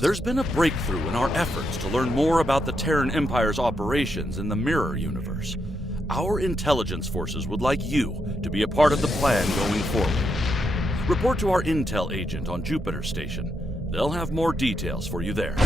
There's been a breakthrough in our efforts to learn more about the Terran Empire's operations in the Mirror Universe. Our intelligence forces would like you to be a part of the plan going forward. Report to our intel agent on Jupiter Station. They'll have more details for you there.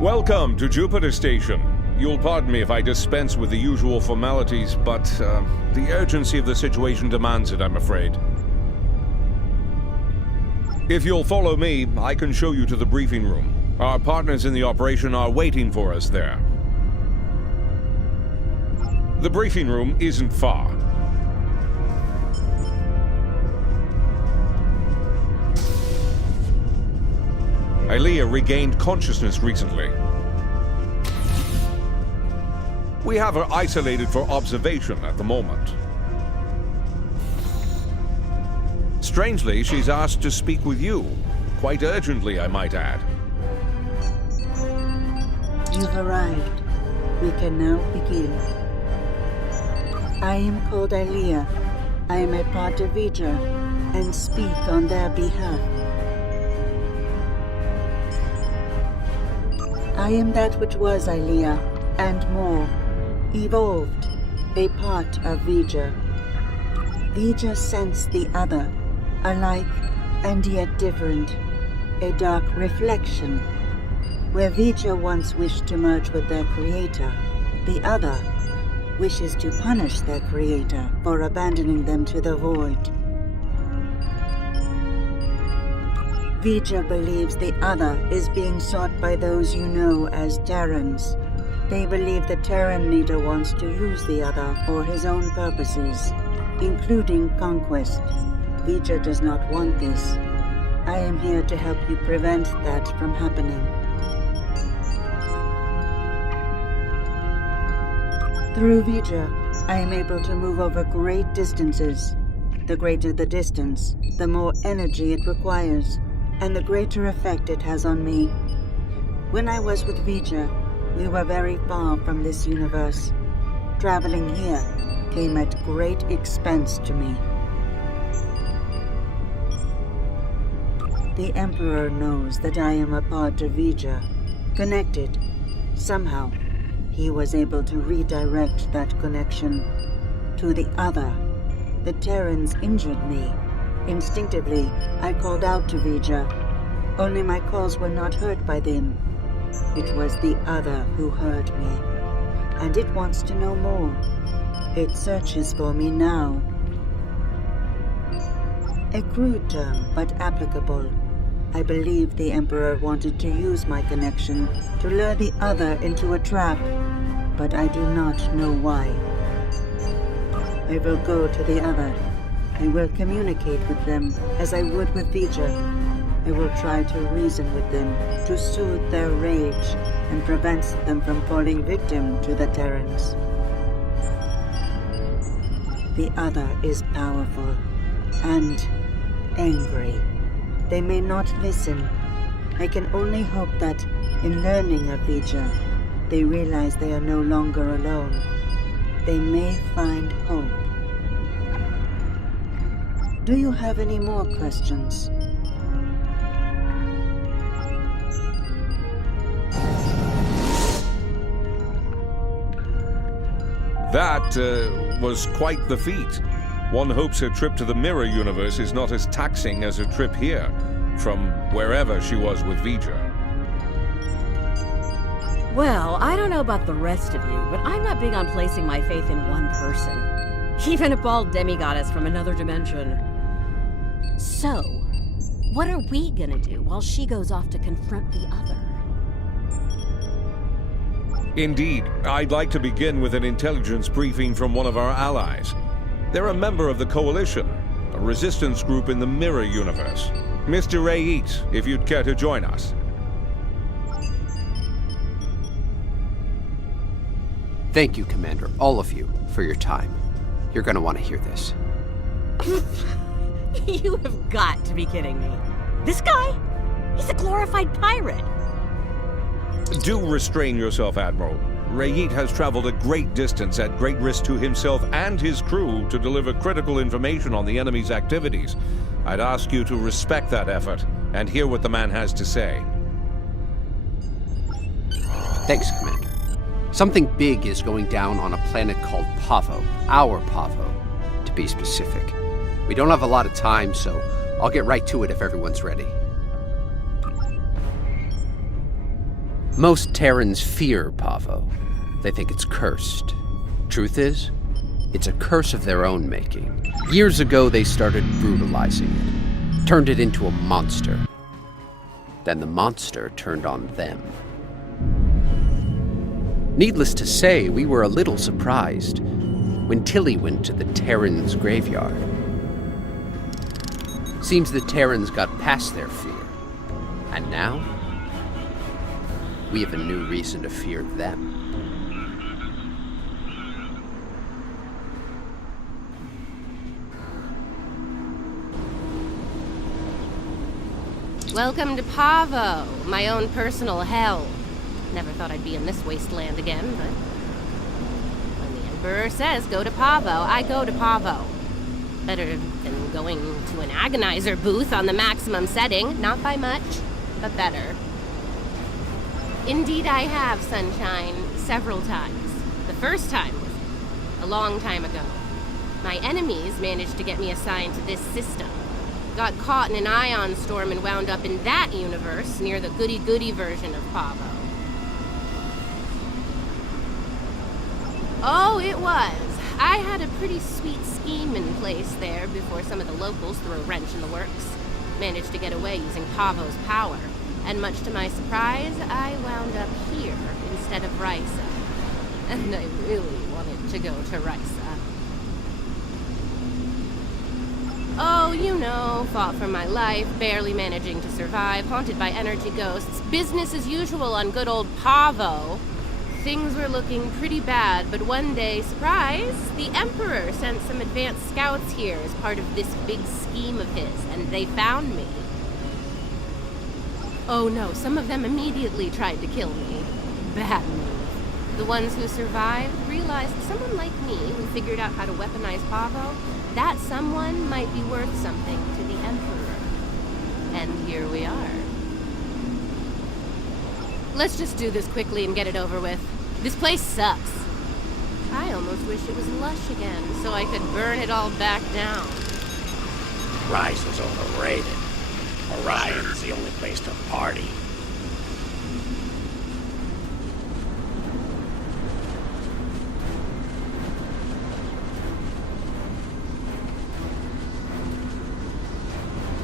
Welcome to Jupiter Station. You'll pardon me if I dispense with the usual formalities, but the urgency of the situation demands it, I'm afraid. If you'll follow me, I can show you to the briefing room. Our partners in the operation are waiting for us there. The briefing room isn't far. Aelia regained consciousness recently. We have her isolated for observation at the moment. Strangely, she's asked to speak with you. Quite urgently, I might add. You've arrived. We can now begin. I am called Aelia. I am a part of Vija, and speak on their behalf. I am that which was Aelia, and more, evolved, a part of Vija. Vija sense the other, alike and yet different, a dark reflection. Where Vija once wished to merge with their creator, the other wishes to punish their creator for abandoning them to the void. Vija believes the other is being sought by those you know as Terrans. They believe the Terran leader wants to use the other for his own purposes, including conquest. Vija does not want this. I am here to help you prevent that from happening. Through Vija, I am able to move over great distances. The greater the distance, the more energy it requires, and the greater effect it has on me. When I was with Vija, we were very far from this universe. Traveling here came at great expense to me. The Emperor knows that I am a part of Vija, connected. Somehow, he was able to redirect that connection to the other. The Terrans injured me. Instinctively, I called out to Vija. Only my calls were not heard by them. It was the other who heard me, and it wants to know more. It searches for me now. A crude term, but applicable. I believe the Emperor wanted to use my connection to lure the other into a trap, but I do not know why. I will go to the other. I will communicate with them as I would with Vija. I will try to reason with them to soothe their rage and prevent them from falling victim to the Terrans. The other is powerful and angry. They may not listen. I can only hope that, in learning of Vija, they realize they are no longer alone. They may find hope. Do you have any more questions? That was quite the feat. One hopes her trip to the Mirror Universe is not as taxing as her trip here, from wherever she was with Vija. Well, I don't know about the rest of you, but I'm not big on placing my faith in one person. Even a bald demigoddess from another dimension. So, what are we gonna do while she goes off to confront the other? Indeed, I'd like to begin with an intelligence briefing from one of our allies. They're a member of the Coalition, a resistance group in the Mirror Universe. Mr. Rayit, if you'd care to join us. Thank you, Commander, all of you, for your time. You're gonna want to hear this. You have got to be kidding me. This guy? He's a glorified pirate. Do restrain yourself, Admiral. Rayit has traveled a great distance at great risk to himself and his crew to deliver critical information on the enemy's activities. I'd ask you to respect that effort and hear what the man has to say. Thanks, Commander. Something big is going down on a planet called Pavo. Our Pavo, to be specific. We don't have a lot of time, so I'll get right to it if everyone's ready. Most Terrans fear Pavo. They think it's cursed. Truth is, it's a curse of their own making. Years ago, they started brutalizing it, turned it into a monster. Then the monster turned on them. Needless to say, we were a little surprised when Tilly went to the Terrans' graveyard. Seems the Terrans got past their fear. And now, we have a new reason to fear them. Welcome to Pavo, my own personal hell. Never thought I'd be in this wasteland again, but when the Emperor says go to Pavo, I go to Pavo. Better than going to an agonizer booth on the maximum setting. Not by much, but better. Indeed I have, Sunshine, several times. The first time was a long time ago. My enemies managed to get me assigned to this system. Got caught in an ion storm and wound up in that universe near the goody-goody version of Pavo. Oh, it was. I had a pretty sweet scheme in place there before some of the locals threw a wrench in the works. Managed to get away using Pavo's power. And much to my surprise, I wound up here instead of Risa. And I really wanted to go to Risa. Oh, you know, fought for my life, barely managing to survive, haunted by energy ghosts. Business as usual on good old Pavo. Things were looking pretty bad, but one day, surprise, the Emperor sent some advanced scouts here as part of this big scheme of his, and they found me. Oh no, some of them immediately tried to kill me. Bad move. The ones who survived realized someone like me who figured out how to weaponize Pavo, that someone might be worth something to the Emperor. And here we are. Let's just do this quickly and get it over with. This place sucks. I almost wish it was lush again, so I could burn it all back down. Risa's overrated. Orion's the only place to party.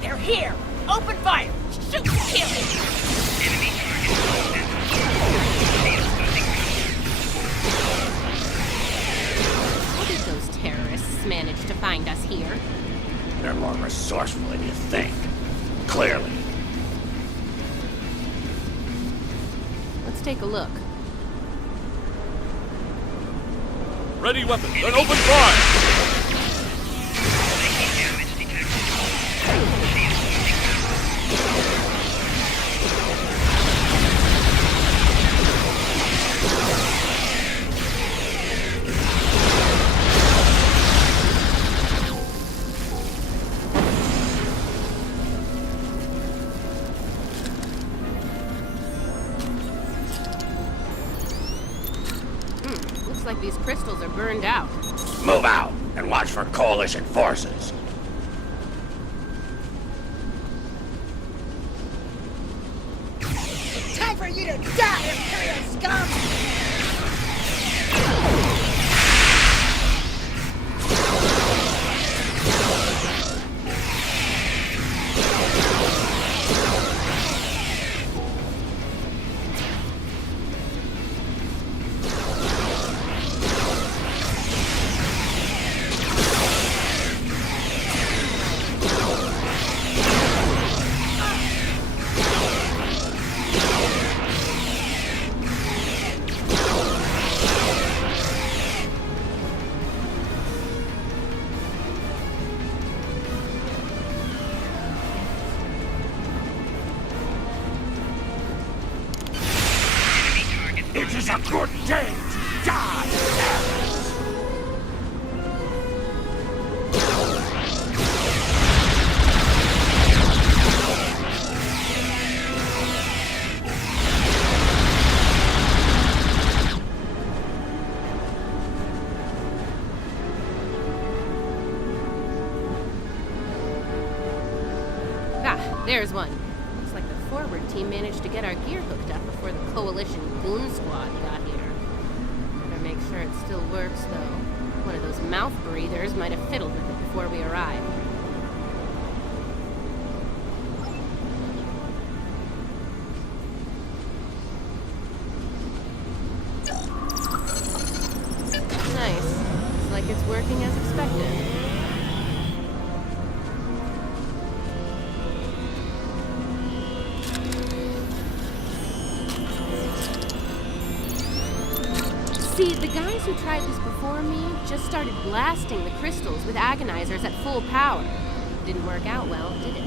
They're here! Open fire! Shoot! How did those terrorists manage to find us here? They're more resourceful than you think. Clearly. Let's take a look. Ready weapons and open fire! Looks like these crystals are burned out. Move out and watch for Coalition forces. Time for you to die, Imperial scum! It is a good day to die, Alice. Ah, there's one. Looks like the forward team managed to get our gear hooked up before the Coalition goon squad got here. Better make sure it still works, though. One of those mouth breathers might have fiddled with it before we arrived. Nice. Looks like it's working as expected. See, the guys who tried this before me just started blasting the crystals with agonizers at full power. Didn't work out well, did it?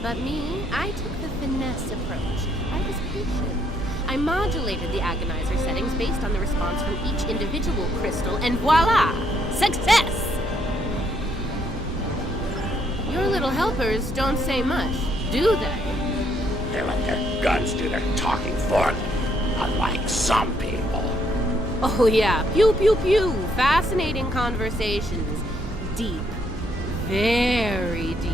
But me, I took the finesse approach. I was patient. I modulated the agonizer settings based on the response from each individual crystal, and voila! Success! Your little helpers don't say much, do they? They let their guns do their talking for them, unlike some people. Oh yeah, pew pew pew. Fascinating conversations. Deep. Very deep.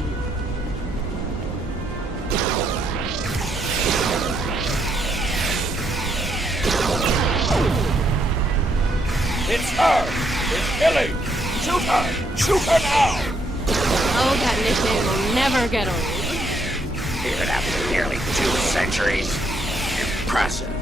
It's her! It's Billy! Shoot her! Shoot her now! Oh, that nickname will never get old. Even after nearly 2 centuries. Impressive.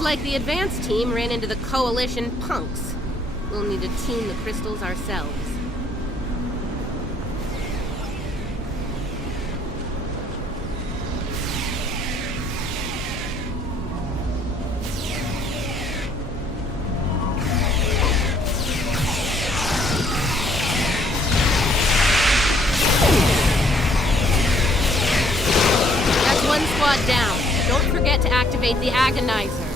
Sounds like the advanced team ran into the Coalition punks. We'll need to tune the crystals ourselves. That's one squad down. Don't forget to activate the Agonizer.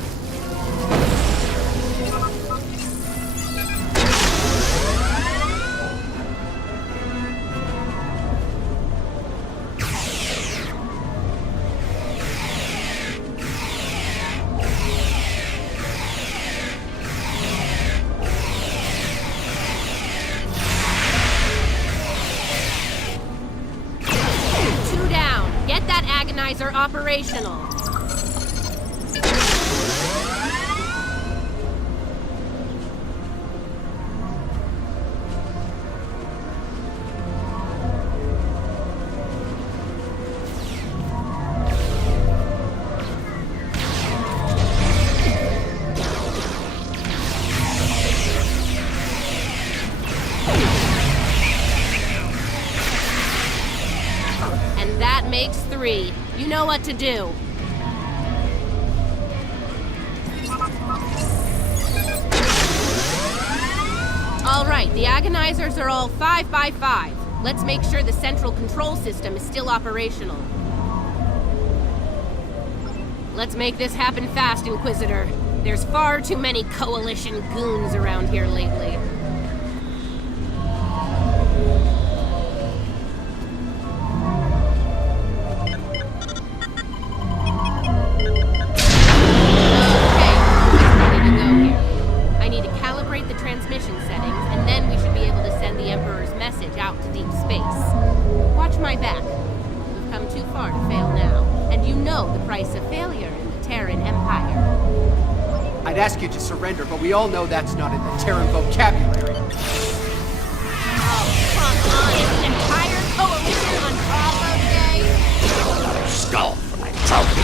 Two down. Get that Agonizer operational. And that makes 3. You know what to do. All right, the Agonizers are all 5 by 5. Let's make sure the central control system is still operational. Let's make this happen fast, Inquisitor. There's far too many Coalition goons around here lately. I'd ask you to surrender, but we all know that's not in the Terran vocabulary. Oh, come on! Is the entire Coalition on Bravo today? Skull for my trophy.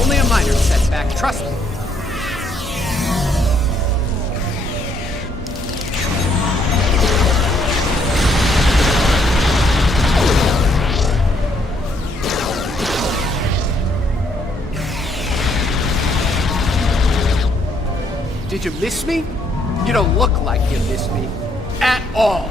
Only a minor setback, trust me. Did you miss me? You don't look like you missed me. At all.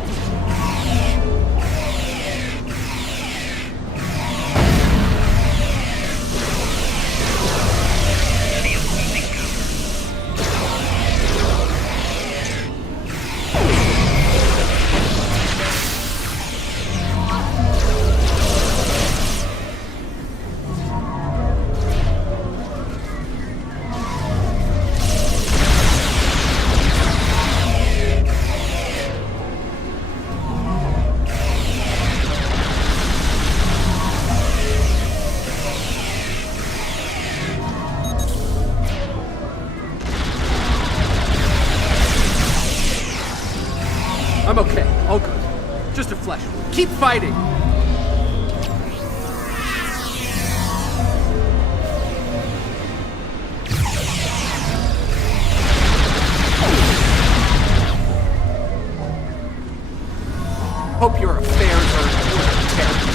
I'm okay. All good. Just a flesh wound. Keep fighting! Hope your affairs are in order, Terrence.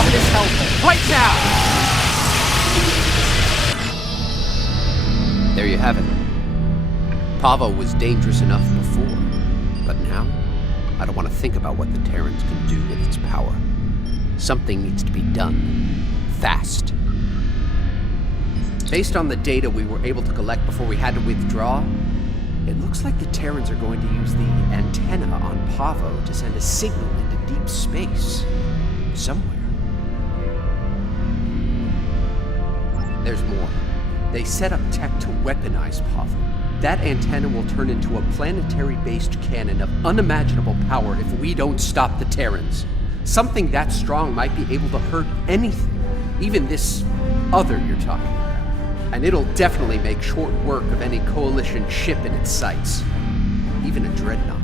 off this hellhole, right now! There you have it. Pavo was dangerous enough before, but now, I don't want to think about what the Terrans can do with its power. Something needs to be done. Fast. Based on the data we were able to collect before we had to withdraw, it looks like the Terrans are going to use the antenna on Pavo to send a signal into deep space. Somewhere. There's more. They set up tech to weaponize Pavo. That antenna will turn into a planetary-based cannon of unimaginable power if we don't stop the Terrans. Something that strong might be able to hurt anything, even this other you're talking about. And it'll definitely make short work of any Coalition ship in its sights, even a dreadnought.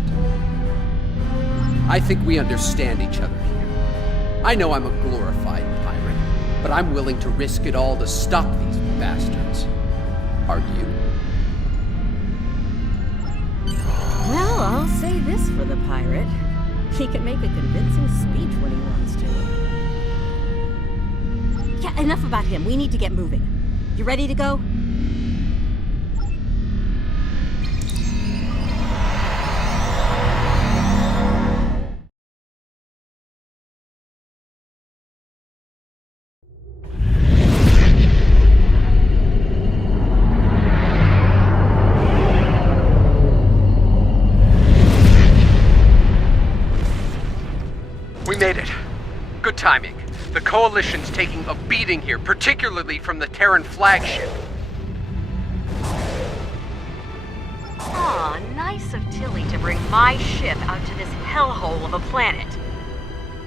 I think we understand each other here. I know I'm a glorified pirate, but I'm willing to risk it all to stop these bastards. Are you? Well, I'll say this for the pirate. He can make a convincing speech when he wants to. Yeah, enough about him. We need to get moving. You ready to go? We made it. Good timing. The Coalition's taking a beating here, particularly from the Terran flagship. Aw, nice of Tilly to bring my ship out to this hellhole of a planet.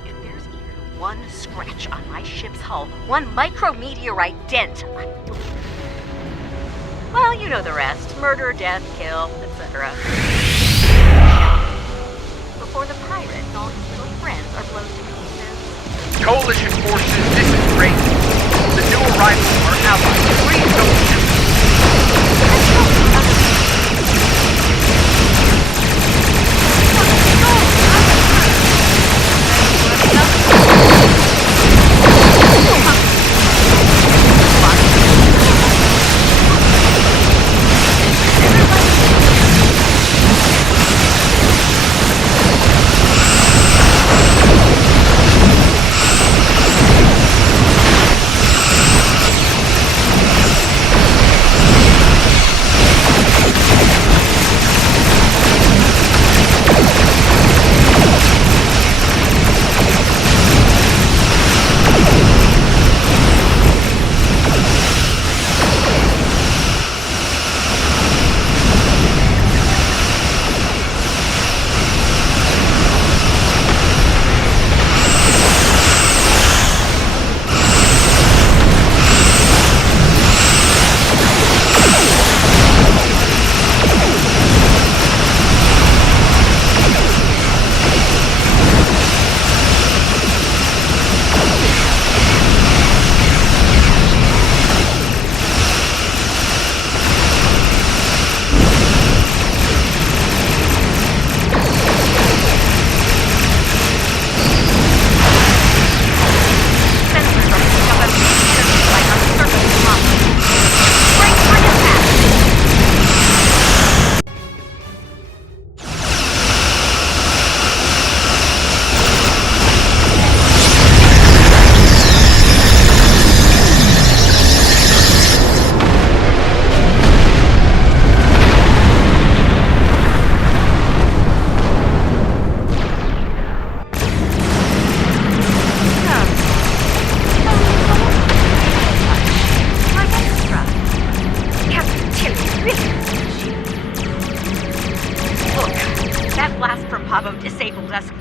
If there's even one scratch on my ship's hull, one micrometeorite dent, well, you know the rest. Murder, death, kill, etc. Before the pirate and all his little friends are blown to pieces. Coalition forces, this is great. The new arrivals are allies. Please don't shoot.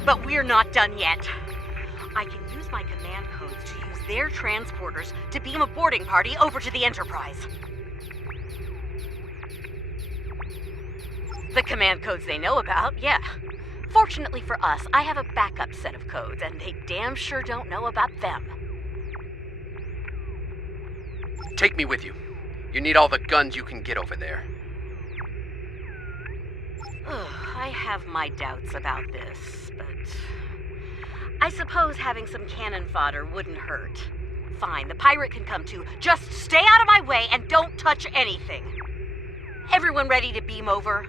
But we're not done yet. I can use my command codes to use their transporters to beam a boarding party over to the Enterprise. The command codes they know about, yeah. Fortunately for us, I have a backup set of codes, and they damn sure don't know about them. Take me with you. You need all the guns you can get over there. I have my doubts about this, but I suppose having some cannon fodder wouldn't hurt. Fine, the pirate can come too. Just stay out of my way and don't touch anything. Everyone ready to beam over?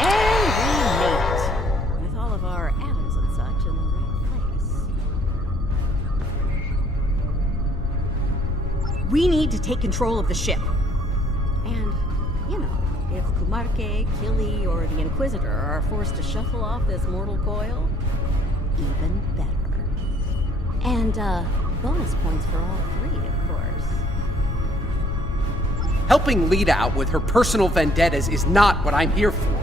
And we made it. With all of our atoms and such in the right place. We need to take control of the ship. And, you know, if Kumarke, Kili, or the Inquisitor are forced to shuffle off this mortal coil, even better. And, bonus points for all three, of course. Helping Lita out with her personal vendettas is not what I'm here for.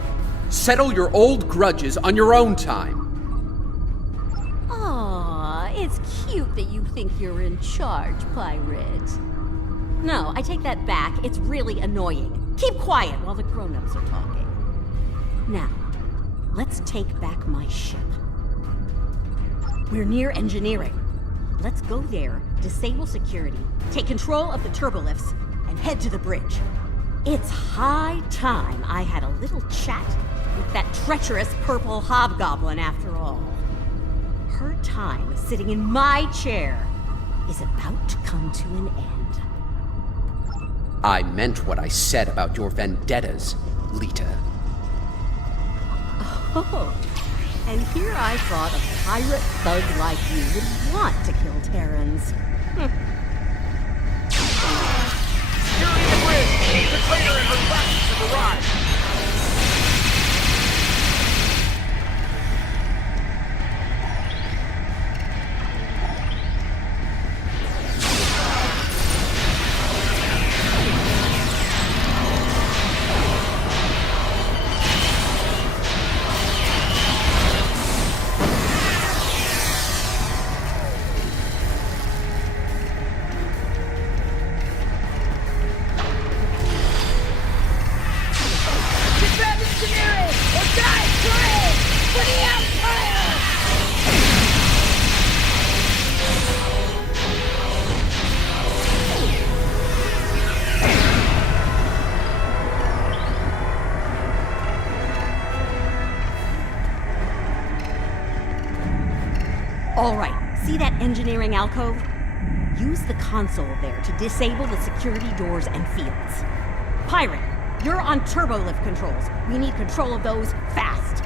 Settle your old grudges on your own time. Aw, it's cute that you think you're in charge, pirate. No, I take that back. It's really annoying. Keep quiet while the grown-ups are talking. Now, let's take back my ship. We're near engineering. Let's go there, disable security, take control of the turbolifts, and head to the bridge. It's high time I had a little chat with that treacherous purple hobgoblin after all. Her time sitting in my chair is about to come to an end. I meant what I said about your vendettas, Lita. Oh, and here I thought a pirate thug like you would want to kill Terrans. Securing the bridge! The traitor and her factions have arrived! All right, see that engineering alcove? Use the console there to disable the security doors and fields. Pirate, you're on turbolift controls. We need control of those fast.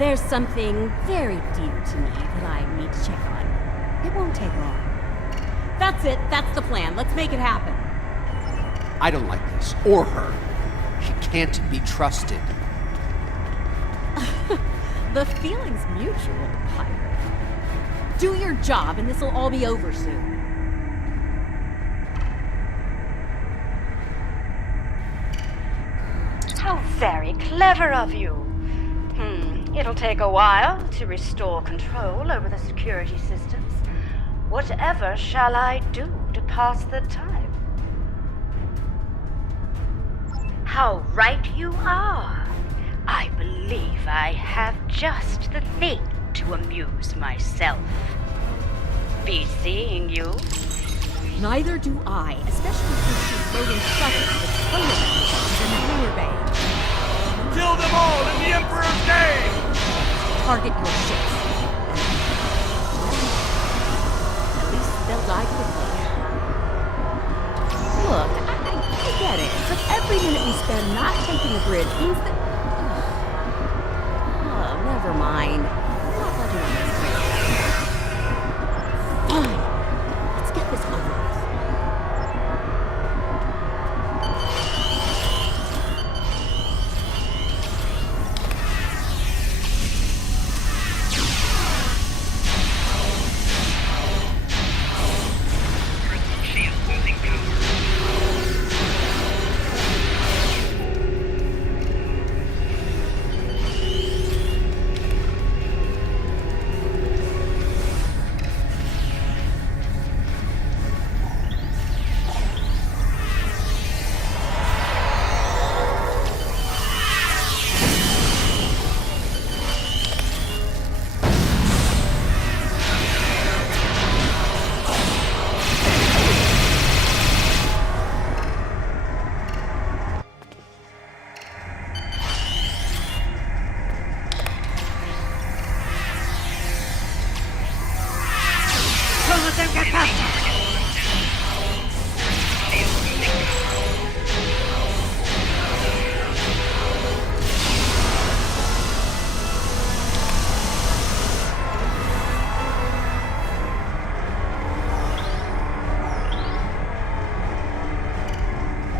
There's something very dear to me that I need to check on. It won't take long. That's it. That's the plan. Let's make it happen. I don't like this, or her. She can't be trusted. The feeling's mutual, pirate. Do your job, and this'll all be over soon. How very clever of you. It'll take a while to restore control over the security systems. Whatever shall I do to pass the time? How right you are. I believe I have just the thing to amuse myself. Be seeing you. Neither do I, especially since she's loading shuttles with solar bombs in the hangar bay. Kill them all in the Emperor's name! Target your ships. At least they'll die quickly. Look, I get it, but every minute we spend not taking the bridge means that... Oh, never mind. I'm not letting on this bridge. Fine. Let's get this over with.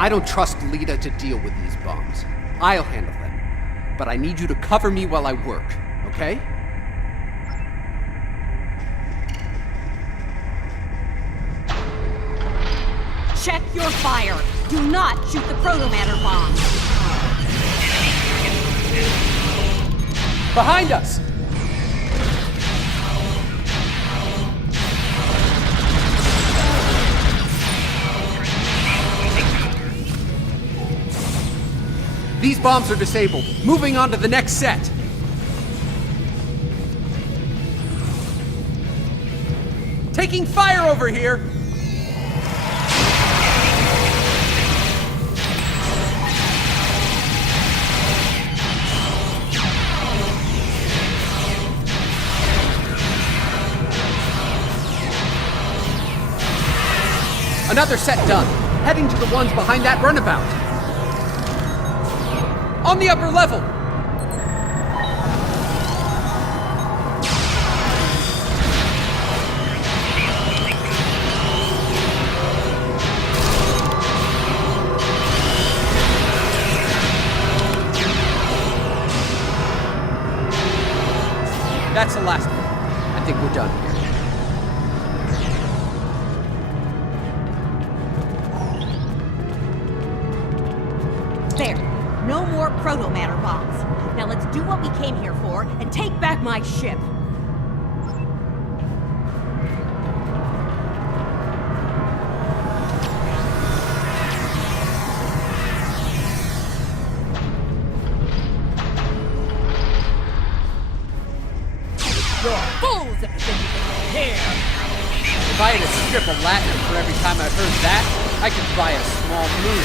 I don't trust Lita to deal with these bombs. I'll handle them. But I need you to cover me while I work, okay? Check your fire. Do not shoot the proto-matter bombs. Behind us! These bombs are disabled. Moving on to the next set. Taking fire over here! Another set done. Heading to the ones behind that runabout. On the upper level! That's the last one. I think we're done here. There. No more proto-matter bombs. Now let's do what we came here for and take back my ship. You're fools if you think you can get here. If I had a strip of Latin for every time I heard that, I could buy a small moon.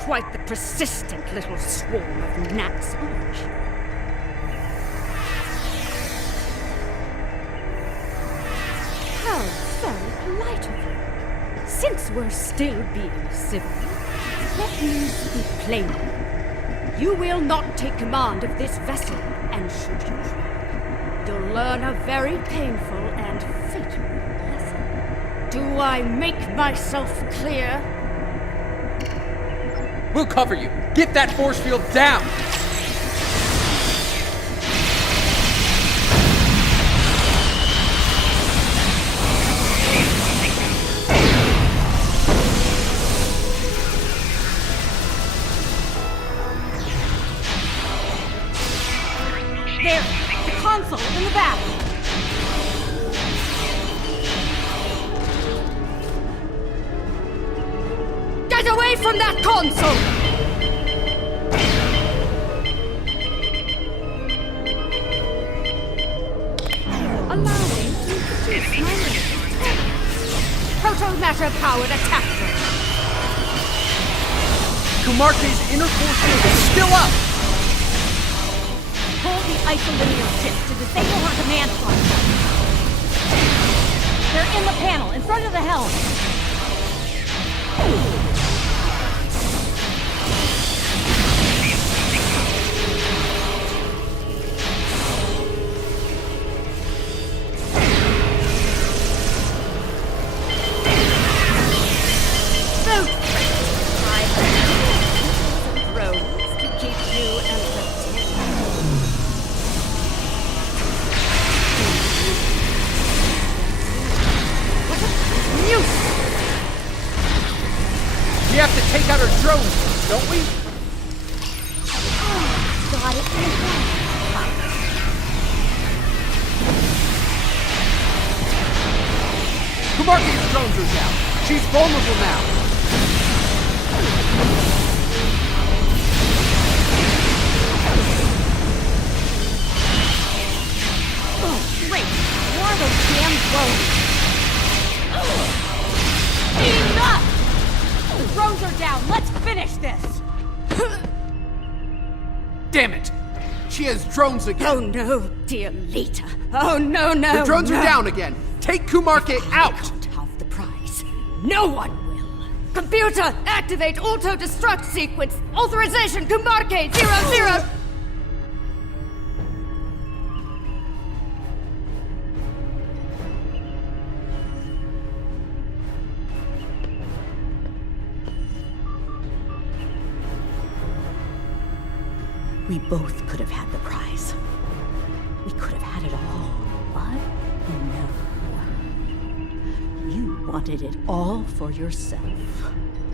Quite the persistent little swarm of gnats, aren't you? How very polite of you. Since we're still being civil, let me speak plainly. You will not take command of this vessel, and should you try, you'll learn a very painful and fatal lesson. Do I make myself clear? We'll cover you. Get that force field down! There! The console in the back! Get away from that console! Allow me to introduce my name. Proto-matter-powered attacker. Kumarke's inner force field is still up! Pull the isolinear ship to disable her command console. They're in the panel, in front of the helm. We have to take out our drones, don't we? Got it in hand. Kumarke's drones are down. She's vulnerable now. Oh, great. More of those damn drones. Enough! The drones are down. Let's finish this. Damn it! She has drones again. Oh no, dear Lita. Oh no, no. The drones are down again. Take Kumarke out! Can't have the prize. No one will. Computer, activate auto-destruct sequence. Authorization, Kumarke 00. We both could have had the prize. We could have had it all, but no. You wanted it all for yourself.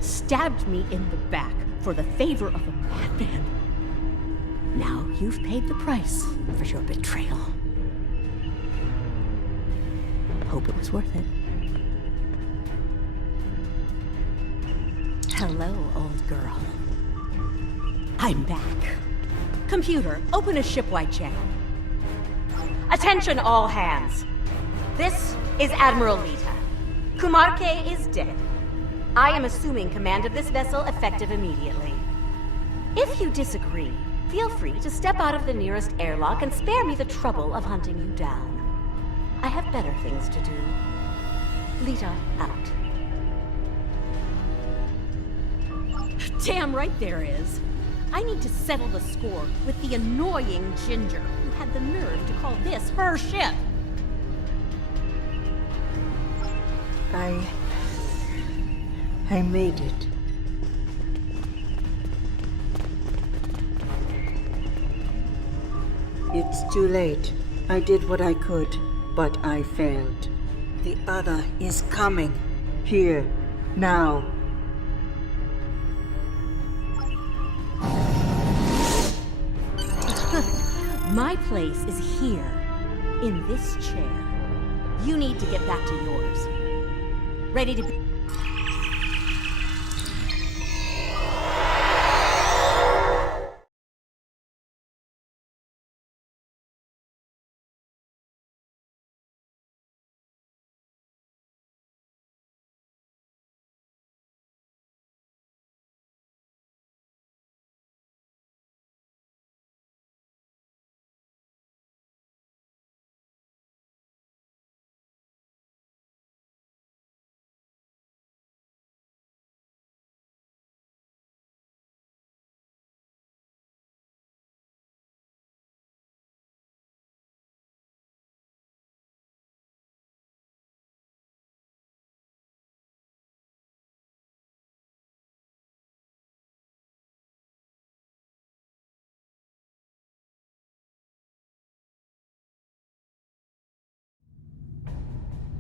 Stabbed me in the back for the favor of a madman. Now you've paid the price for your betrayal. Hope it was worth it. Hello, old girl. I'm back. Computer, open a shipwide channel. Attention all hands. This is Admiral Lita. Kumarke is dead. I am assuming command of this vessel effective immediately. If you disagree, feel free to step out of the nearest airlock and spare me the trouble of hunting you down. I have better things to do. Lita out. Damn right there is. I need to settle the score with the annoying Ginger who had the nerve to call this her ship. I made it. It's too late. I did what I could, but I failed. The other is coming. Here, now. My place is here, in this chair. You need to get back to yours. Ready to be...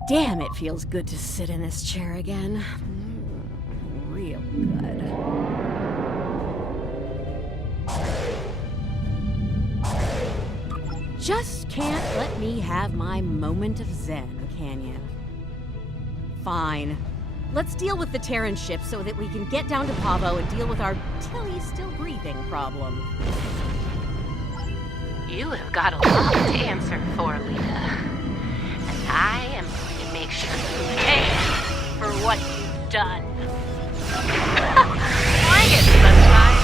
Damn, it feels good to sit in this chair again. Real good. Just can't let me have my moment of zen, can you? Fine. Let's deal with the Terran ship so that we can get down to Pavo and deal with our Tilly's still breathing problem. You have got a lot to answer for, Lita. And I am going to make sure you pay for what you've done. Like it, sunshine.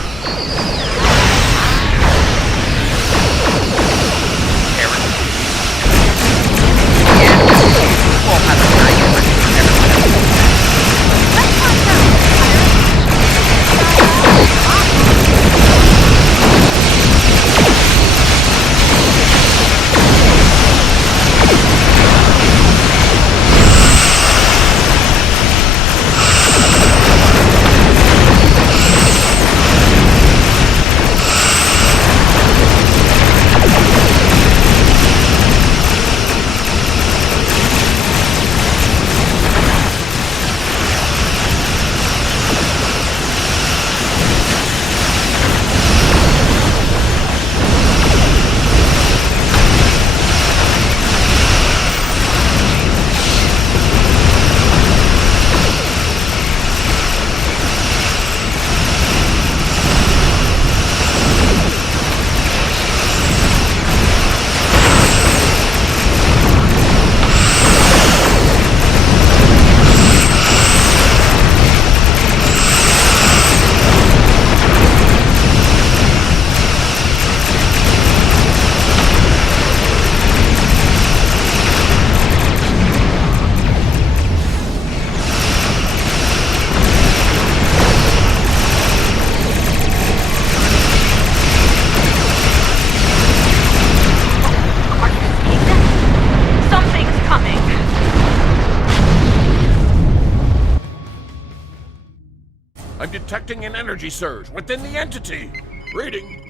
I'm detecting an energy surge within the entity. Reading.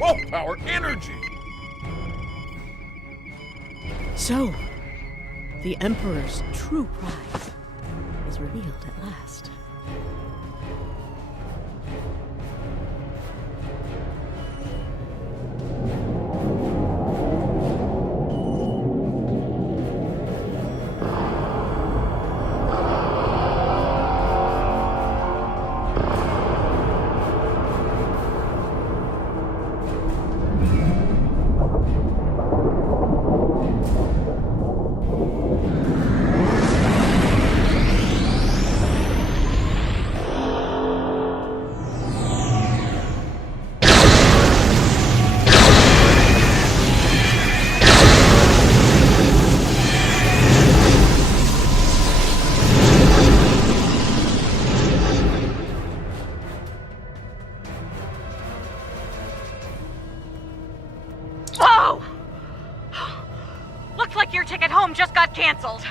Wolf power energy. So, the Emperor's true prize is revealed at last. Your ticket home just got canceled,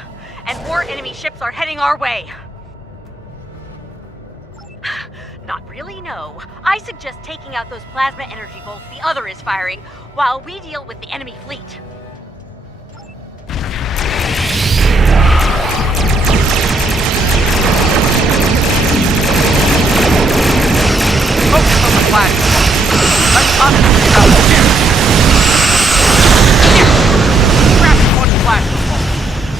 and more enemy ships are heading our way. Not really, no. I suggest taking out those plasma energy bolts the other is firing, while we deal with the enemy fleet. Focus on the plasma. Let's concentrate on the ship. Plasma ball.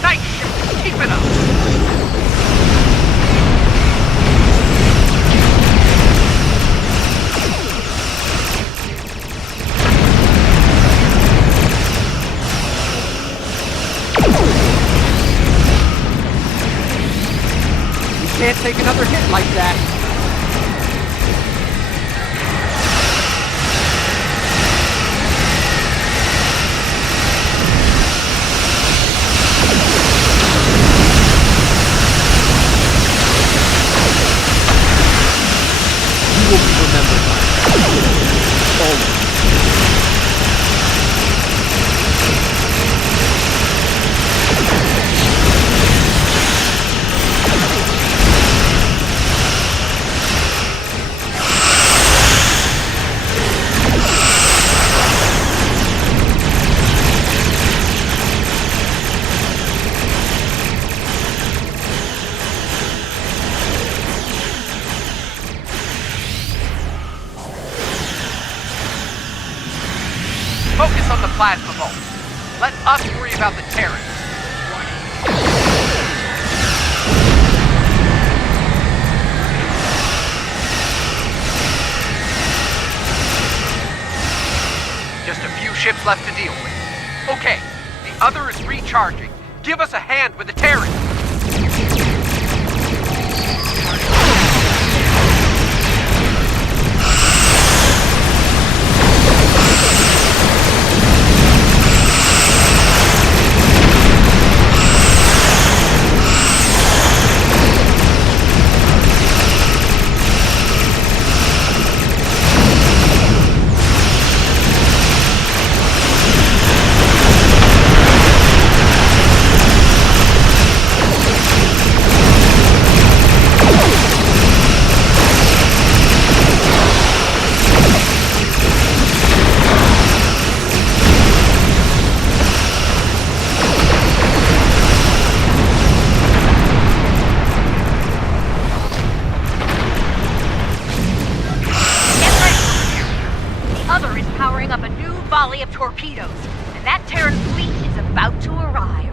Nice ship. Keep it up. You can't take another hit like that. Will be remembered by always. Focus on the plasma bolt. Let us worry about the Terran. Just a few ships left to deal with. Okay, the other is recharging. Give us a hand with the Terran. Of torpedoes, and that Terran fleet is about to arrive.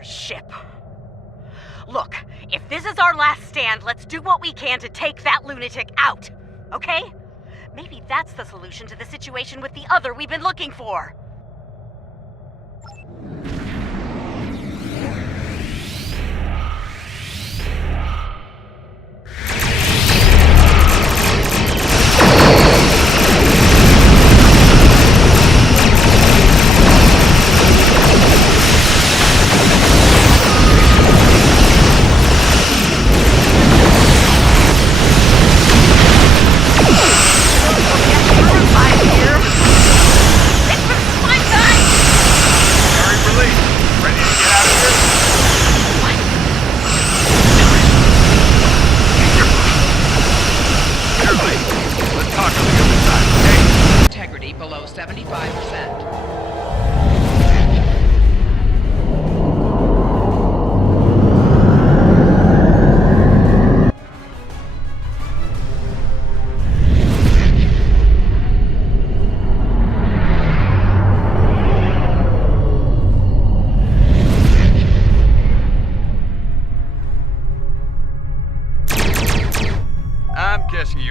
Ship. Look, if this is our last stand, let's do what we can to take that lunatic out, okay? Maybe that's the solution to the situation with the other we've been looking for.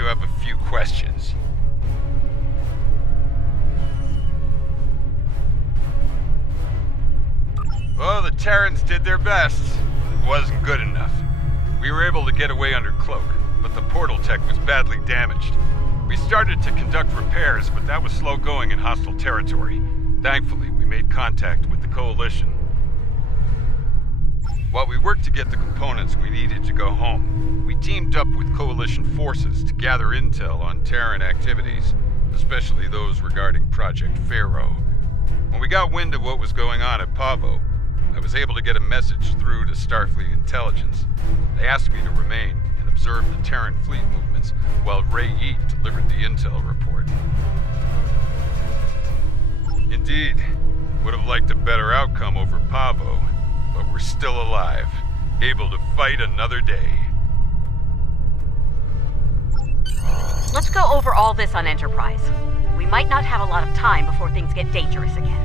have a few questions. Well, the Terrans did their best. It wasn't good enough. We were able to get away under cloak, but the portal tech was badly damaged. We started to conduct repairs, but that was slow going in hostile territory. Thankfully, we made contact with the Coalition. While we worked to get the components we needed to go home, we teamed up with Coalition forces to gather intel on Terran activities, especially those regarding Project Pharaoh. When we got wind of what was going on at Pavo, I was able to get a message through to Starfleet Intelligence. They asked me to remain and observe the Terran fleet movements while Ray Yeet delivered the intel report. Indeed, would have liked a better outcome over Pavo, but we're still alive, able to fight another day. Let's go over all this on Enterprise. We might not have a lot of time before things get dangerous again.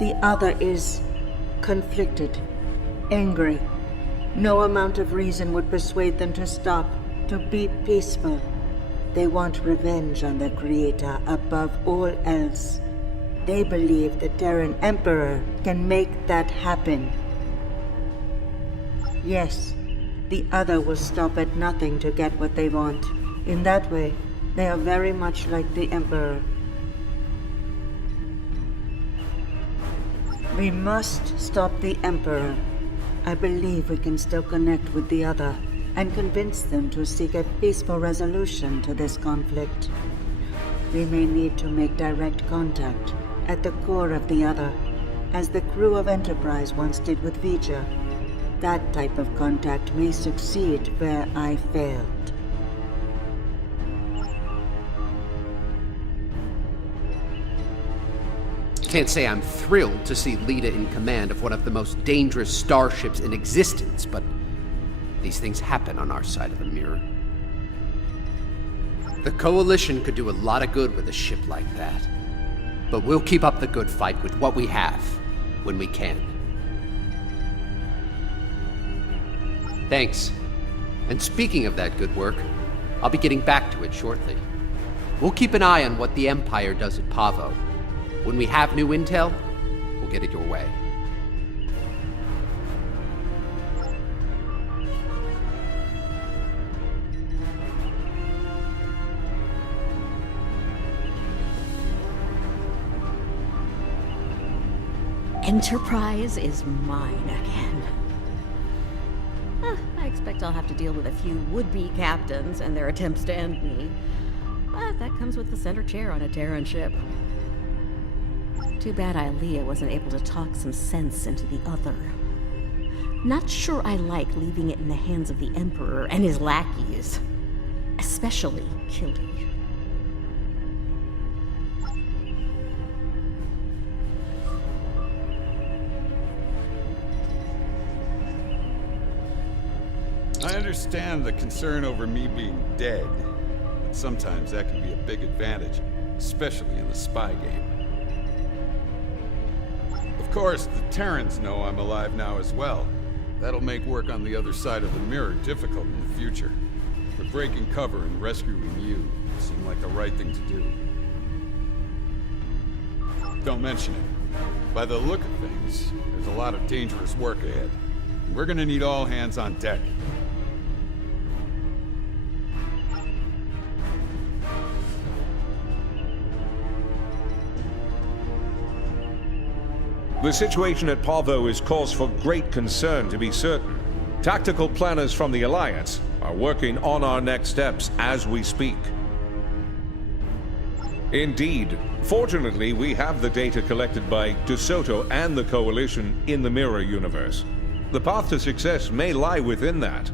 The other is conflicted, angry. No amount of reason would persuade them to stop, to be peaceful. They want revenge on their creator above all else. They believe the Terran Emperor can make that happen. Yes, the other will stop at nothing to get what they want. In that way, they are very much like the Emperor. We must stop the Emperor. I believe we can still connect with the other and convince them to seek a peaceful resolution to this conflict. We may need to make direct contact at the core of the other, as the crew of Enterprise once did with Vija. That type of contact may succeed where I failed. Can't say I'm thrilled to see Lita in command of one of the most dangerous starships in existence, but these things happen on our side of the mirror. The Coalition could do a lot of good with a ship like that, but we'll keep up the good fight with what we have, when we can. Thanks. And speaking of that good work, I'll be getting back to it shortly. We'll keep an eye on what the Empire does at Pavo. When we have new intel, we'll get it your way. Enterprise is mine again. I expect I'll have to deal with a few would-be captains and their attempts to end me. But that comes with the center chair on a Terran ship. Too bad Ilea wasn't able to talk some sense into the other. Not sure I like leaving it in the hands of the Emperor and his lackeys. Especially Killy. I understand the concern over me being dead. But sometimes that can be a big advantage, especially in the spy game. Of course, the Terrans know I'm alive now as well. That'll make work on the other side of the mirror difficult in the future. But breaking cover and rescuing you seemed like the right thing to do. Don't mention it. By the look of things, there's a lot of dangerous work ahead. We're gonna need all hands on deck. The situation at Pavo is cause for great concern, to be certain. Tactical planners from the Alliance are working on our next steps as we speak. Indeed. Fortunately, we have the data collected by DeSoto and the Coalition in the Mirror Universe. The path to success may lie within that.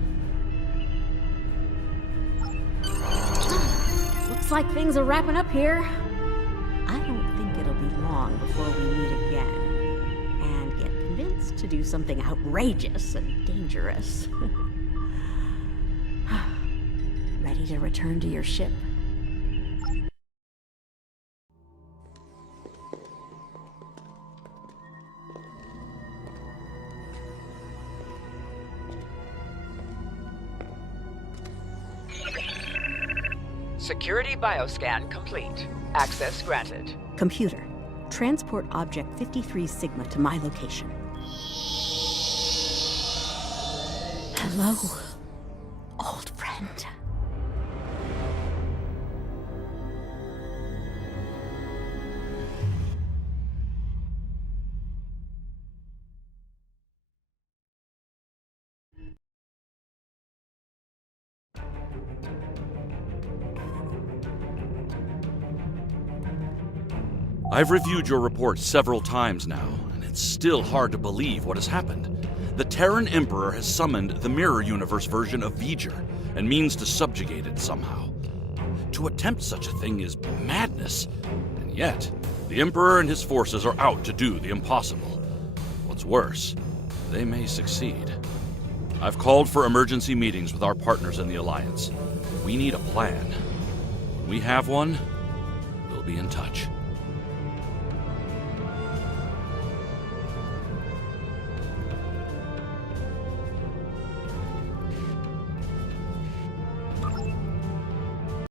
Looks like things are wrapping up here. I don't think it'll be long before we meet again and get convinced to do something outrageous and dangerous. Ready to return to your ship? Security bioscan complete. Access granted. Computer, transport object 53 Sigma to my location. Hello, old friend. I've reviewed your report several times now, and it's still hard to believe what has happened. The Terran Emperor has summoned the Mirror Universe version of V'ger and means to subjugate it somehow. To attempt such a thing is madness, and yet the Emperor and his forces are out to do the impossible. What's worse, they may succeed. I've called for emergency meetings with our partners in the Alliance. We need a plan. When we have one, we'll be in touch.